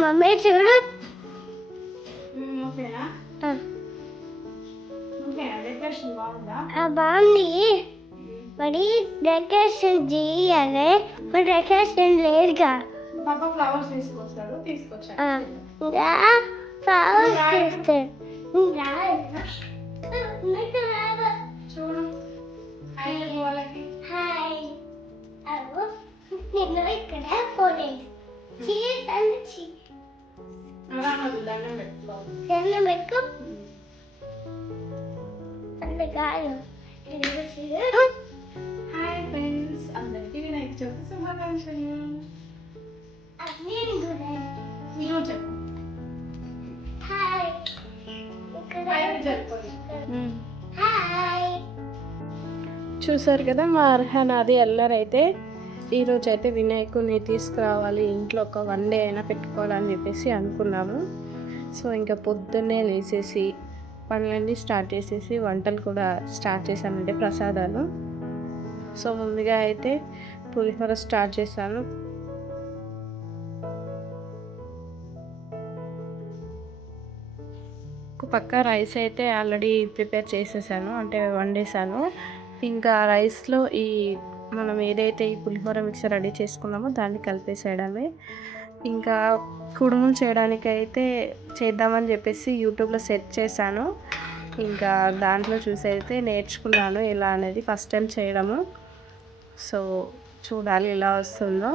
Mummy చూడు బాగుంది మరి డెకరేషన్ చేయాలి మరి డెకరేషన్ లేదుగా ఫ్లవర్స్ తీసుకొస్తాడు తీసుకొచ్చాడు ఫ్లవర్స్ చేస్తాడు చూడు వాళ్ళకి హాయ్ నేను ఇక్కడ ఫోటో దండం పెట్టుకో కాదు హాయ్ ఫ్రెండ్స్ అందరికీ వినాయక చవితి శుభాకాంక్షలు. నువ్వు చెప్పు హాయ్ హాయ్ చూసారు కదా మా అర్హనాది అల్లరైతే ఈరోజు అయితే వినాయకుడిని తీసుకురావాలి ఇంట్లో ఒక 1 డే అయినా పెట్టుకోవాలని చెప్పేసి అనుకున్నాము. సో ఇంకా పొద్దున్నే లేచేసి పనులన్నీ స్టార్ట్ చేసేసి వంటలు కూడా స్టార్ట్ చేశానంటే ప్రసాదాలు. సో ముందుగా అయితే పులిహోర స్టార్ట్ చేశాను. ఒక పక్క రైస్ అయితే ఆల్రెడీ ప్రిపేర్ చేసేసాను, అంటే వండేసాను. ఇంకా రైస్లో ఈ మనం ఏదైతే ఈ పులిహోర మిక్సర్ రెడీ చేసుకున్నామో దాన్ని కలిపేసేయడమే. ఇంకా కుడుములు చేయడానికి అయితే చేద్దామని చెప్పేసి యూట్యూబ్లో సెర్చ్ చేశాను. ఇంకా దాంట్లో చూసి అయితే నేర్చుకున్నాను ఎలా అనేది ఫస్ట్ టైం చేయడము. సో చూడాలి ఎలా వస్తుందో.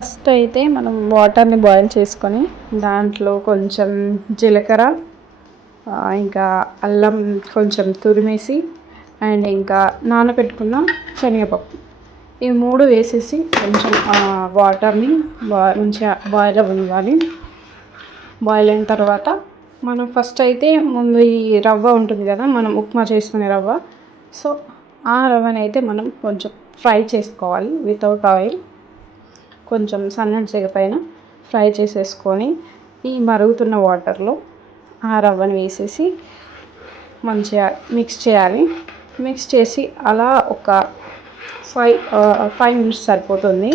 ఫస్ట్ అయితే మనం వాటర్ని బాయిల్ చేసుకొని దాంట్లో కొంచెం జీలకర్ర, ఇంకా అల్లం కొంచెం తురిమేసి, అండ్ ఇంకా నానబెట్టుకున్న శనగపప్పు, ఈ 3 వేసేసి కొంచెం వాటర్ని మంచిగా బాయిల్ అవ్వాలి. బాయిల్ అయిన తర్వాత మనం ఫస్ట్ అయితే ముందు ఈ రవ్వ ఉంటుంది కదా, మనం ఉప్మా చేసుకునే రవ్వ. సో ఆ రవ్వని అయితే మనం కొంచెం ఫ్రై చేసుకోవాలి వితౌట్ ఆయిల్. కొంచెం సన్నని సెగ పైన ఫ్రై చేసేసుకొని ఈ మరుగుతున్న వాటర్లో ఆ రవ్వని వేసేసి మంచిగా మిక్స్ చేయాలి. మిక్స్ చేసి అలా ఒక 5 minutes సరిపోతుంది.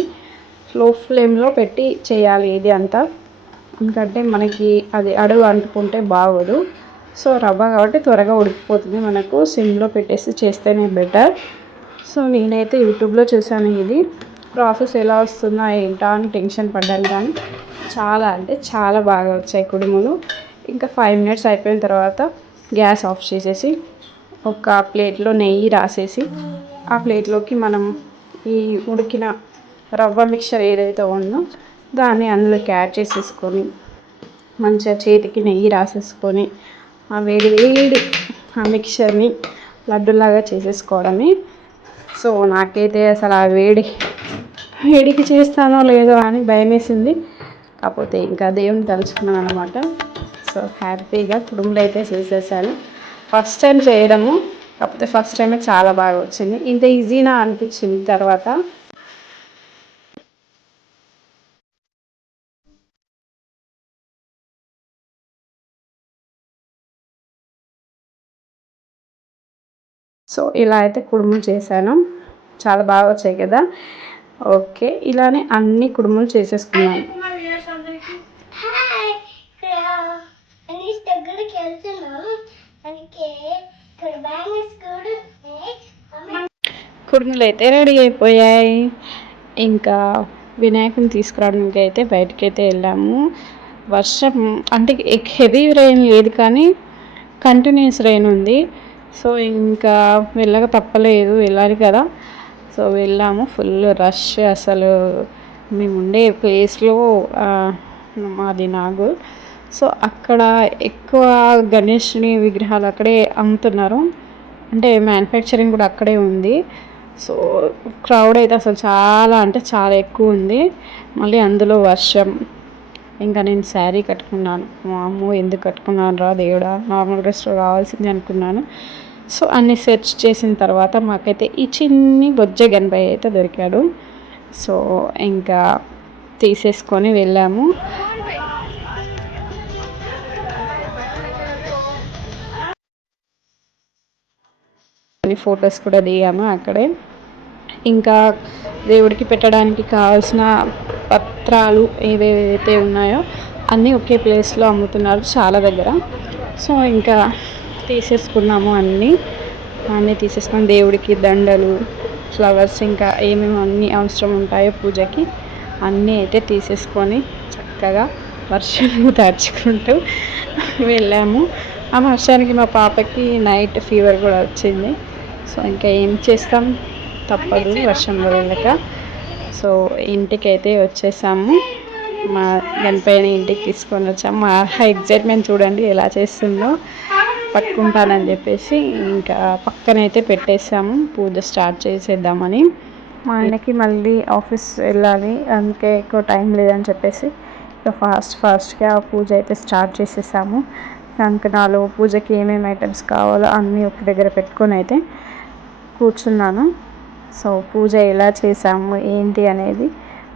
లో ఫ్లేమ్లో పెట్టి చేయాలి ఇది అంతా, ఎందుకంటే మనకి అది అడుగు అంటుకుంటే బాగోదు. సో రవ్వ కాబట్టి త్వరగా ఉడికిపోతుంది మనకు. సిమ్లో పెట్టేసి చేస్తేనే బెటర్. సో నేనైతే యూట్యూబ్లో చూసాను, ఇది ప్రాసెస్ ఎలా వస్తుందా ఏంటా అని టెన్షన్ పడ్డాను, కానీ చాలా అంటే చాలా బాగా వచ్చాయి కుడుములు. ఇంకా 5 minutes అయిపోయిన తర్వాత గ్యాస్ ఆఫ్ చేసేసి ఒక ప్లేట్లో నెయ్యి రాసేసి ఆ ప్లేట్లోకి మనం ఈ ఉడికిన రవ్వ మిక్చర్ ఏదైతే ఉందో దాన్ని అందులోకి యాడ్ చేసేసుకొని మంచిగా చేతికి నెయ్యి రాసేసుకొని ఆ వేడి ఆ మిక్చర్ని లడ్డులాగా చేసేసుకోవడమే. సో నాకైతే అసలు ఆ వేడికి చేస్తానో లేదో అని భయం వేసింది, కాకపోతే ఇంకా దేవుని తలుచుకున్నాను అనమాట. సో హ్యాపీగా కుడుములు అయితే చేసేసాను. ఫస్ట్ టైం చేయడము, కాకపోతే ఫస్ట్ టైమే చాలా బాగా వచ్చింది. ఇంత ఈజీనా అనిపించింది తర్వాత. సో ఇలా అయితే కుడుములు చేశాను, చాలా బాగా వచ్చాయి కదా. ఓకే, ఇలానే అన్ని కుడుములు చేసేసుకున్నాను. కుడుములు అయితే రెడీ అయిపోయాయి. ఇంకా వినాయకుని తీసుకురావడానికి అయితే బయటకైతే వెళ్ళాము. వర్షం అంటే హెవీ రెయిన్ లేదు కానీ కంటిన్యూస్ రెయిన్ ఉంది. సో ఇంకా వెళ్ళక తప్పలేదు, వెళ్ళాలి కదా. సో వెళ్ళాము. ఫుల్ రష్ అసలు. మేము ఉండే ప్లేస్లో మాది నాగూర్. సో అక్కడ ఎక్కువ గణేష్ని విగ్రహాలు అక్కడే అమ్ముతున్నారు, అంటే మ్యానుఫ్యాక్చరింగ్ కూడా అక్కడే ఉంది. సో క్రౌడ్ అయితే అసలు చాలా అంటే చాలా ఎక్కువ ఉంది. మళ్ళీ అందులో వర్షం. ఇంకా నేను శారీ కట్టుకున్నాను. మా అమ్మ ఎందుకు కట్టుకున్నాను రా దేవుడా, నార్మల్ డ్రెస్లో రావాల్సింది అనుకున్నాను. సో అన్నీ సెర్చ్ చేసిన తర్వాత మాకైతే ఈ చిన్ని బొజ్జ గణపయ్య అయితే దొరికాడు. సో ఇంకా తీసేసుకొని వెళ్ళాము. కూర్చొని ఫొటోస్ కూడా దిగాము అక్కడే. ఇంకా దేవుడికి పెట్టడానికి కావాల్సిన పత్రాలు ఏవేవైతే ఉన్నాయో అన్నీ ఒకే ప్లేస్లో అమ్ముతున్నారు చాలా దగ్గర. సో ఇంకా తీసేసుకున్నాము అన్నీ తీసేసుకొని దేవుడికి దండలు, ఫ్లవర్స్, ఇంకా ఏమేమి అన్నీ అవసరం ఉంటాయో పూజకి అన్నీ అయితే తీసేసుకొని చక్కగా వర్షంలో తడుచుకుంటూ వెళ్ళాము. ఆ వర్షానికి మా పాపకి నైట్ ఫీవర్ కూడా వచ్చింది. సో ఇంకా ఏం చేస్తాం, తప్పదు వర్షంలో వెళ్ళక. సో ఇంటికైతే వచ్చేసాము. మా గణపయ్యని ఇంటికి తీసుకొని వచ్చాము. మా ఎగ్జైట్మెంట్ చూడండి ఎలా చేస్తుందో. పట్టుకుంటానని చెప్పేసి ఇంకా పక్కనైతే పెట్టేసాము పూజ స్టార్ట్ చేసేద్దామని. మా ఆయనకి మళ్ళీ ఆఫీస్ వెళ్ళాలి, అందుకే ఎక్కువ టైం లేదని చెప్పేసి ఇక ఫాస్ట్గా ఆ పూజ అయితే స్టార్ట్ చేసేసాము. కంకణాలు, పూజకి ఏమేమి ఐటమ్స్ కావాలో అన్నీ ఒక దగ్గర పెట్టుకొని అయితే కూర్చున్నాను. సో పూజ ఎలా చేసాము ఏంటి అనేది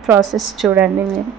ప్రాసెస్ చూడండి మీరు.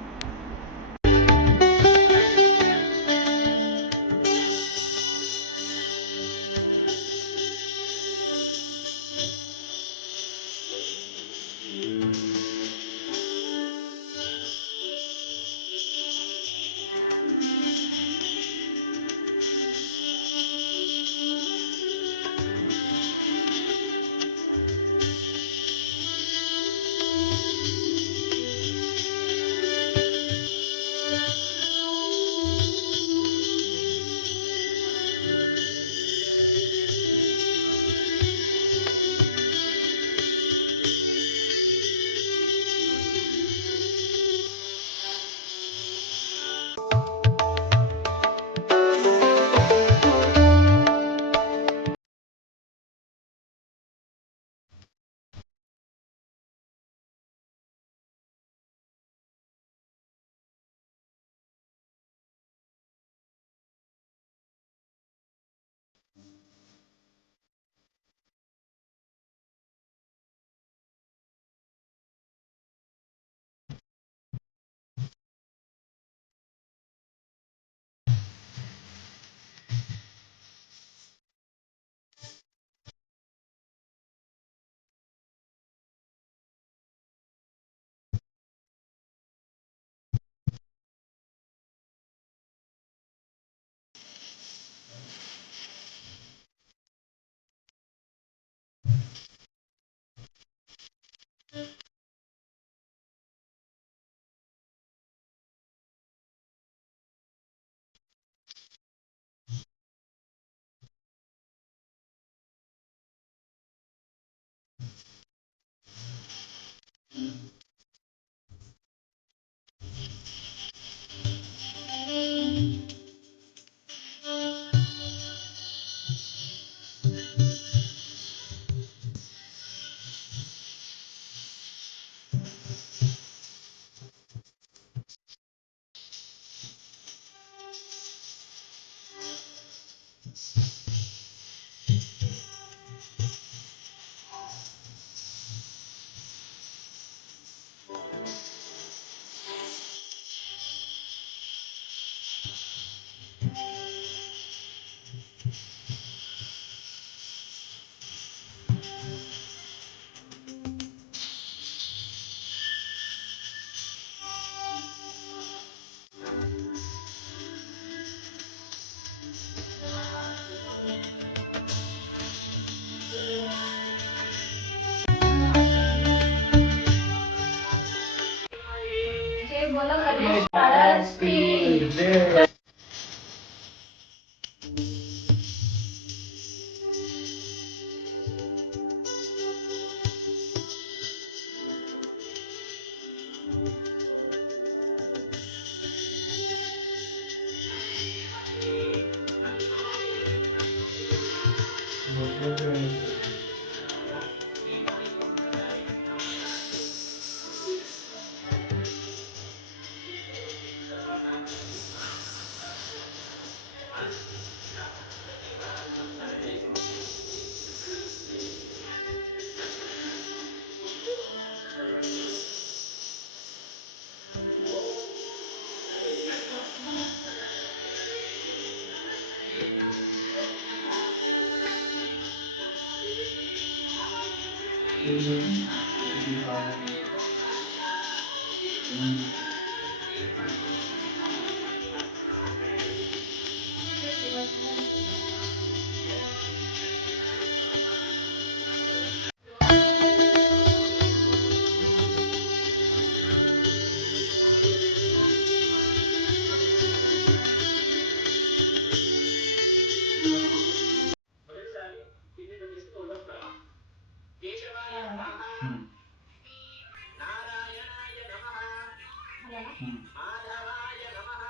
మాధవాయ నమః.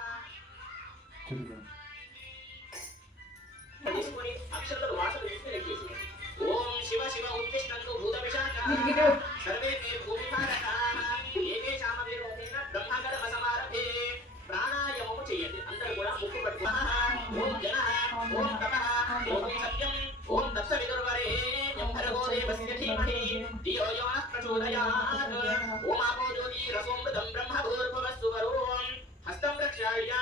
చూడు తీసుకొని అక్షతలు వాసన తీసుకుని లెక్కేసి ఓం శివ శివ ఉత్తిష్టంతు భూత విశాఖ సర్వే మే భూమికారకాః ఏకేషామపి రూపేణ బ్రహ్మకర్మ సమారభే. ప్రాణాయామము చేయండి. అందరూ కూడా ముక్కు పట్టుకుని ఓం జనః ఓం తపః ఓం సత్యం ఓం తత్సవితుర్వరేణ్యం భర్గో దేవస్య ధీమహి ధియో యో నః ప్రచోదయాత్. ఓం ఆపో జ్యోతిరసోమృతం బ్రహ్మ భూర్భువస్సు వరుణ్. హస్తం ప్రక్షాళ్య.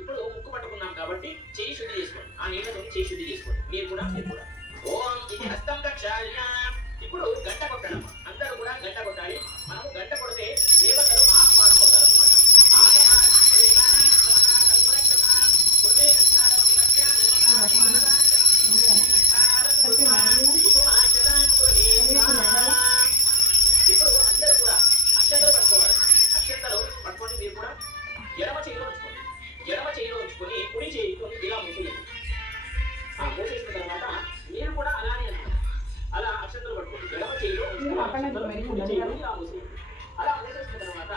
ఇప్పుడు ముక్కు పట్టుకున్నాం కాబట్టి చేయి శుద్ధి చేసుకోండి. ఆ నీళ్ళతో చేయి శుద్ధి చేసుకోండి. మీరు కూడా ఓం ఇది హస్తం ప్రక్షాళ్య. ఇప్పుడు గంట కొట్టడం. అందరూ కూడా గంట కొట్టాలి. మనము గంట కొడితే దేవతలు ఆహ్వానం అవుతారు అన్నమాట. ఇప్పుడు అందరూ కూడా అక్షంతలు పట్టుకోవాలి. అక్షంతలు పట్టుకోండి. మీరు కూడా ఎడమ చేయిలో ఉంచుకోండి. ఎడమ చేయిలో ఉంచుకొని కుడి చేయితో ఇలా మూసేయండి. మూసేసిన తర్వాత మీరు కూడా అలానే అంటారు. అలా అక్షంతలు పట్టుకోండి. ఎడమ చేయిలో ఉంచుకొని కుడి చేయిలో ఇలా మూసేయండి. అలా మూసేసిన తర్వాత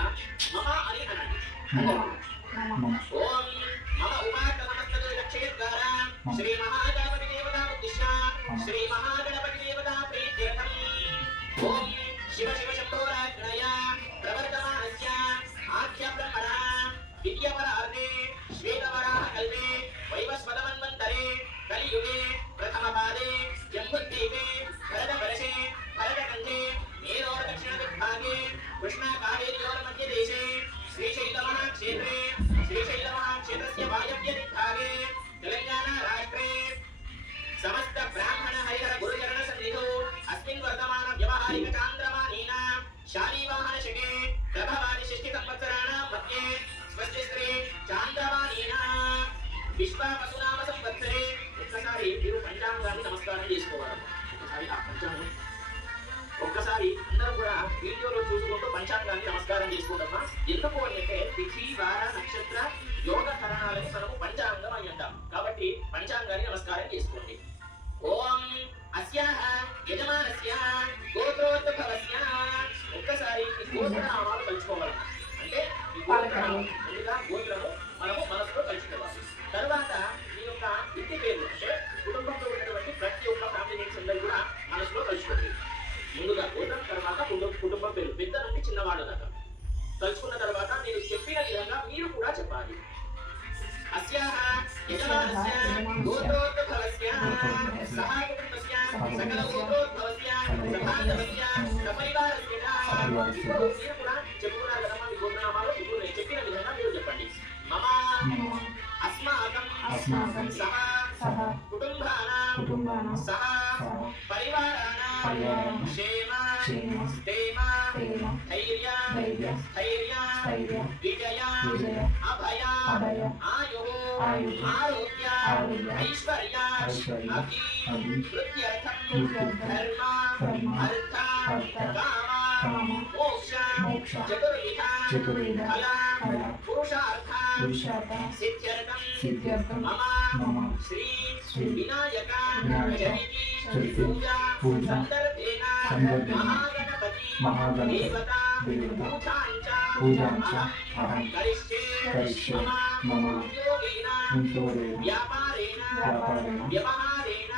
మమ అని అనండి. ఓం మమ ఉపాకమస్తదు లక్ష్మీద్వార శ్రీ మహాగణపతి దేవతా ఉద్దిశ్య శ్రీ మహాగణపతి దేవతా ప్రీత్యర్థం. ఓం శివ శివ శంభోరాగ్నయ ప్రవర్తమానస్య ఆద్య బ్రహ్మణ విద్యపరార్ధే శ్వేతవరాహ కల్పే వైవస్వతమన్వంతరే కలియుగే ప్రథమ పాదే జంబుద్వీపే భరతవర్షే భరతఖండే మేరోర దక్షిణ దిగ్భాగే కృష్ణా కావేర్యోర్ మధ్యదేశే శ్రీశైలమహాక్షేత్రే శ్రీశైలమహాక్షేత్రస్య వాయవ్య దిగ్భాగే తెలంగాణ రాష్ట్రే సమస్త బ్రాహ్మణ హరిహర గురుచరణ సన్నిధౌ అస్మిన్ వర్తమాన వ్యవహారిక చాంద్రమానీన శాలీవాహన శకే ప్రభవాది షష్ఠి సంవత్సరాణాం మధ్యే స్వస్తిశ్రీ చాంద్రమానీన విశ్వావసునామ సంవత్సరే. ఒక్కసారి మీరు పంచాంగాన్ని నమస్కారం చేసుకోవాలి. ఒకసారి ఆ పంచాంగం ఒక్కసారి అందరూ కూడా వీడియోలో చూసుకుంటూ పంచాంగాన్ని నమస్కారం చేసుకుంటామా. ఎందుకు అని అంటే తిథి వార నక్షత్ర యోగ కరణాలని మనము పంచాంగం అని అంటాం. కాబట్టి పంచాంగాన్ని నమస్కారం చేసుకోండి. ఓం అస్యాహ యజమానస్య గోత్రోద్భవస్య. ఒక్కసారి ఈ గోత్రనామాలు కలుసుకోవాలి. అంటే ఈ గోత్రనామం ముందుగా గోత్రము మనము మనసులో కలుసుకోవాలి. తర్వాత మీ యొక్క ఇంటి పేరు అంటే కుటుంబంలో ఉన్నటువంటి ప్రతి ఒక్క ఫ్యామిలీ నేమ్స్ అందరూ కూడా మనసులో కలుసుకోండి. ముందుగా గోత్రం, తర్వాత కుటుంబం పేరు పెద్ద నుండి చిన్నవాళ్ళ దాకా తలుచుకున్న తర్వాత నేను చెప్పిన విధంగా మీరు కూడా చెప్పాలి. అస్యాహ యజమానస్య గోత్రోద్భవస్య సహ కుటుంబస్య సకల గోత్రోద్భవస్య సభాంతవస్య సపరివారస్య. ఇప్పుడు మీరు కూడా చెప్పుకున్నారు కదమ్మా మీ గోత్రనామాలు. ఇప్పుడు నేను చెప్పిన విధంగా మీరు చెప్పండి. మమ అస్మాకం సహ కుటుంబానాం సహ పరివారాణాం క్షేమ స్థేమ ధైర్య స్థైర్య విజయ అభయ ఆయుః ఆరోగ్య ఐశ్వర్య అభివృద్ధ్యర్థం ధర్మ అర్థ కామ మోక్ష చతుర్విధ ఫల పురుషార్థ సిద్ధ్యర్థం మమ శ్రీ వినాయక చవితి పూజా సందర్భేన మహాగణపతి దేవతా పూజాంచ అహం కరిష్యే మమ ఉద్యోగేన వ్యాపారేణ వ్యవహారేణ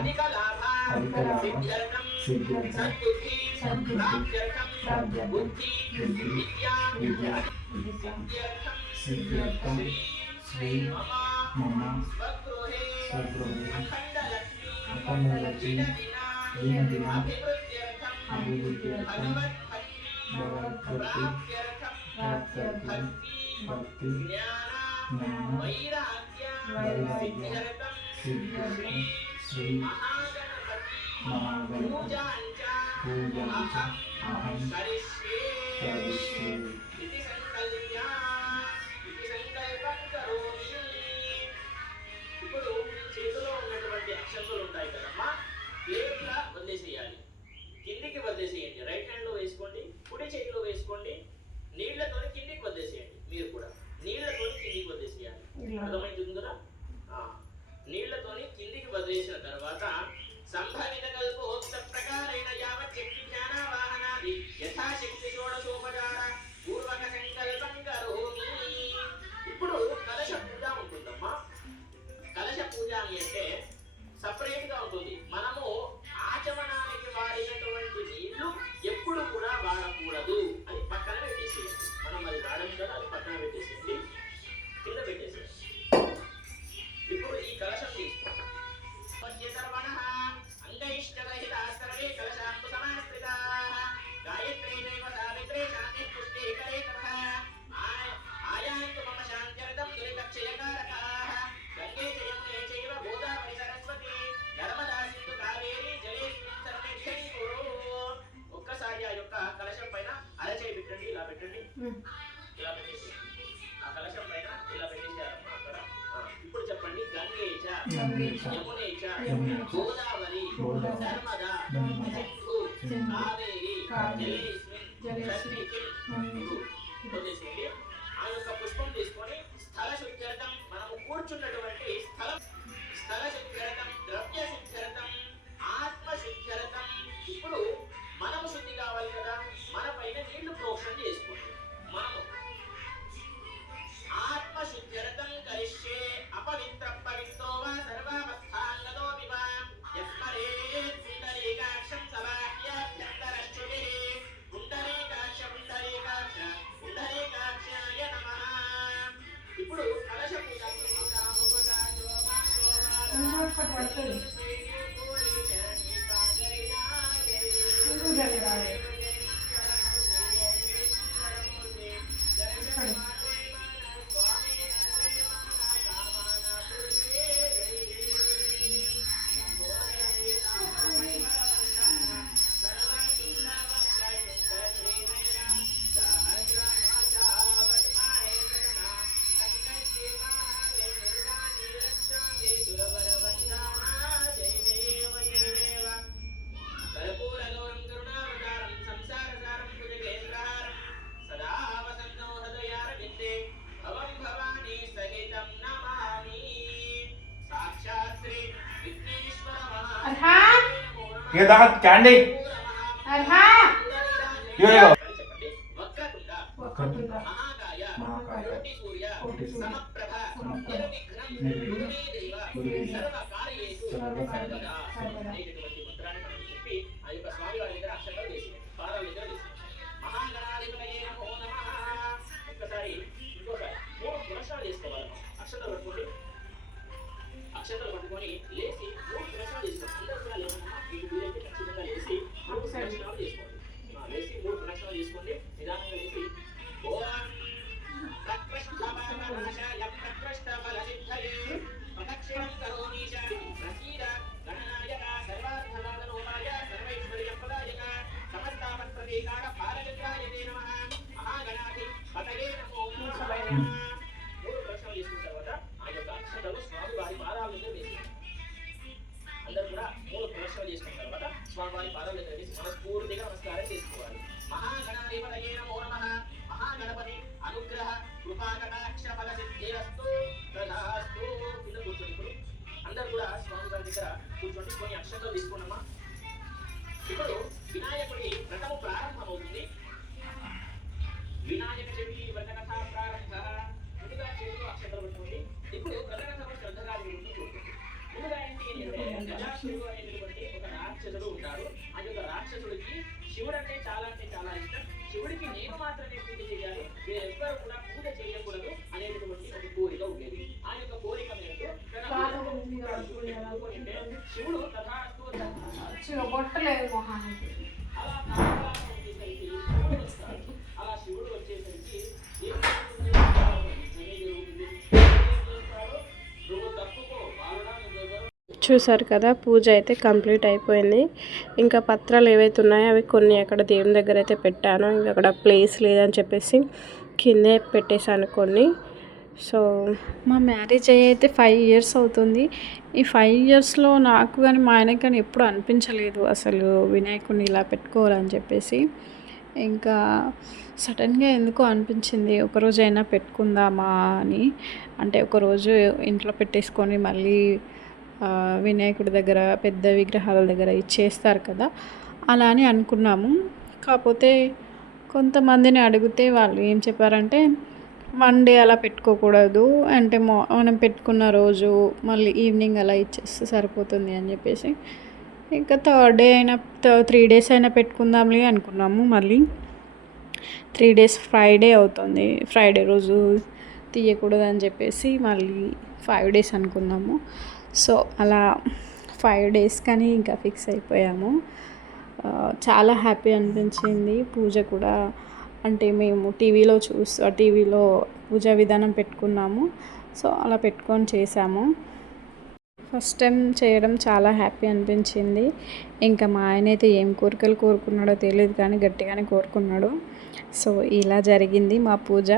అధిక లాభ సిద్ధ్యర్థం సద్బుద్ధి ప్రాప్త్యర్థం బుద్ధి విద్యా సిద్ధ్యర్థం శ్రీ మమ స్వగృహే అఖండలక్ష్మీ దీనదిన అభివృద్ధ్యర్థం భగవద్భక్తి ప్రాప్త్యర్థం భక్తి జ్ఞాన వైరాగ్య సిద్ధ్యర్థం శ్రీ మహాగణపతి పూజాంచ అహం కరిష్యే ఇది సంకల్పం కరోమి. ఇప్పుడు మీ చేతిలో ఉన్నటువంటి అక్షంతలు ఉంటాయి కదమ్మా, ప్లేట్లా వదిలేసేయాలి. కిందికి వదిలేసేయండి. రైట్ హ్యాండ్ లో వేసుకోండి, కుడి చేతిలో వేసుకోండి. నీళ్లతో కిందికి వదిలేసేయండి. మీరు కూడా నీళ్లతో కిందికి వదిలేసేయాలి. అర్థమైంది కదా? నీళ్లతోని కిందికి వదిలేసిన తర్వాత సంభవిత కల్పోక్త ప్రకారేణ యావత్ శక్తి జ్ఞాన వాహనాది యథాశక్తి షోడశోపచార పూర్వక సంకల్పం ఇలా పెట్టేసి ఆ కలశం పైన ఇలా పెట్టేసారమ్మా అక్కడ. ఇప్పుడు చెప్పండి. గంగేచ యమునేచ గోదావరి నర్మదా సింధు కావేరి జలేస్మిన్ వదిలేసేయండి. ఆ యొక్క పుష్పం తీసుకొని స్థల శుద్ధ్యర్థం మనము కూర్చున్నటువంటి స్థల శుద్ధ్యర్థం ద్రవ్య శుద్ధ్యర్థం ఆత్మ శుద్ధ్యర్థం. ఇప్పుడు మనము శుద్ధి కావాలి కదా, మన పైన నీళ్లు ప్రోక్షణ చేసుకోండి. మనము ఆత్మ శుద్ధ్యర్థం కరిష్యే అపవిత్ర పవిత్రో వా సర్వావస్థాంగతో వివ యస్మరేత్ పుండరీకాక్షం సబాహ్యాభ్యంతరశ్చుభిః పుండరీకాక్ష పుండరీకాక్షాయ నమః. ఇప్పుడు కలశ పూజ ये दाहत कैंडी ये लो వక్రతుండ మహాకాయ కోటి సూర్య సమప్రభ నిర్విఘ్నం సర్వకార్యేషు సర్వదా అనేటువంటి మంత్రాన్ని మనం చెప్పి ఆ యొక్క స్వామి వారి దగ్గర అక్షరాలు వేసి పాదాల దగ్గర వేసి మహాగణాధిపతయే నమో నమః. ఒక్కసారి ఇంకోసారి 3 పునశ్చరణ చేసుకోవాలి. అక్షరాలు పట్టుకోండి. అక్షరాలు పట్టుకొని లేచి 3 పునశ్చరణ చేసుకోండి. అందరూ కూడా లేవమ్మా, వీళ్ళు వీలైతే ఖచ్చితంగా లేచి 3 పునశ్చరణలు చేసుకోండి. లేచి 3 పునశ్చరణలు చేసుకోండి. నిదానంగా లేచి ఓం తత్పృష్ఠభావనాశాయ ప్రకృష్టఫలసిద్ధయే ప్రదక్షిణం కరోమీశ ప్రసీద గణనాయక సర్వార్థసాధనోపాయ సర్వైశ్వర్యప్రదాయక సమస్తాపత్ప్రతీకార భారచంద్రాయ తే నమః. మహాగణాధి పతయే నమో నమః. 3 ప్రశ్నలు చేసుకున్న తర్వాత ఆ యొక్క అక్షతలు స్వామి వారి పాదాల దగ్గర వేసుకోండి. అందరూ కూడా 3 ప్రశ్నలు చేసుకున్న తర్వాత స్వామి వారి పాదాల దగ్గర వేసి మనస్ఫూర్తిగా నమస్కారం చేసుకోవాలి. మహాగణాధిపతయే నమో నమః. మహాగణపతి అనుగ్రహ కృపాకటాక్ష ఫల సిద్ధిరస్తు తథాస్తు. కింద కూర్చోండి. ఇప్పుడు అందరూ కూడా స్వామి వారి దగ్గర కూర్చోండి. కొన్ని అక్షరాలు తీసుకోండమ్మా. ఇప్పుడు వినాయకుడి వ్రతము ప్రారంభమవుతుంది. వినాయక చవితి వ్రతకథ ప్రారంభ. ముందుగా చేతులు అక్షరాలు పెట్టుకోండి. ఇప్పుడు వ్రతకథను శ్రద్ధగా కూర్చోండి. ముందుగా ఏంటి అంటే గజాసురుడు అనేటువంటి ఒక రాక్షసుడు ఉంటాడు. ఆ యొక్క రాక్షసుడికి శివుడు అంటే చాలా ఇష్టం. శివుడికి నేను మాత్రమే పూజ చేయాలి, వేరెవ్వరూ కూడా పూజ చేయకూడదు అనేటువంటి ఒక కోరిక ఉండేది. ఆ యొక్క కోరిక మేరకు శివుడు తథాస్తు అలా శివుడు వచ్చేసరికి నువ్వు తప్పుకో బాలుడా, చూసారు కదా, పూజ అయితే కంప్లీట్ అయిపోయింది. ఇంకా పత్రాలు ఏవైతే ఉన్నాయో అవి కొన్ని అక్కడ దేవుని దగ్గర అయితే పెట్టాను. ఇంకా అక్కడ ప్లేస్ లేదని చెప్పేసి కిందే పెట్టేశాను కొన్ని. సో మా మ్యారేజ్ అయితే 5 years అవుతుంది. ఈ 5 yearsలో నాకు కానీ మా ఆయనకి కానీ ఎప్పుడు అనిపించలేదు అసలు వినాయకుడిని ఇలా పెట్టుకోవాలని చెప్పేసి. ఇంకా సడన్గా ఎందుకో అనిపించింది ఒకరోజైనా పెట్టుకుందామా అని. అంటే ఒకరోజు ఇంట్లో పెట్టేసుకొని మళ్ళీ వినాయకుడి దగ్గర పెద్ద విగ్రహాల దగ్గర ఇచ్చేస్తారు కదా, అలా అని అనుకున్నాము. కాకపోతే కొంతమందిని అడిగితే వాళ్ళు ఏం చెప్పారంటే 1 day అలా పెట్టుకోకూడదు, అంటే మనం పెట్టుకున్న రోజు మళ్ళీ ఈవినింగ్ అలా ఇచ్చేస్తే సరిపోతుంది అని చెప్పేసి ఇంకా 3rd day అయినా 3 days అయినా పెట్టుకుందాంలే అనుకున్నాము. మళ్ళీ 3 days ఫ్రైడే అవుతుంది, ఫ్రైడే రోజు తీయకూడదు అని చెప్పేసి మళ్ళీ 5 days అనుకున్నాము. సో అలా 5 days కానీ ఇంకా ఫిక్స్ అయిపోయాము. చాలా హ్యాపీ అనిపించింది. పూజ కూడా అంటే మేము టీవీలో పూజా విధానం పెట్టుకున్నాము. సో అలా పెట్టుకొని చేసాము. ఫస్ట్ టైం చేయడం చాలా హ్యాపీ అనిపించింది. ఇంకా మా ఆయన అయితే ఏం కోరికలు కోరుకున్నాడో తెలియదు కానీ గట్టిగానే కోరుకున్నాడు. సో ఇలా జరిగింది మా పూజ.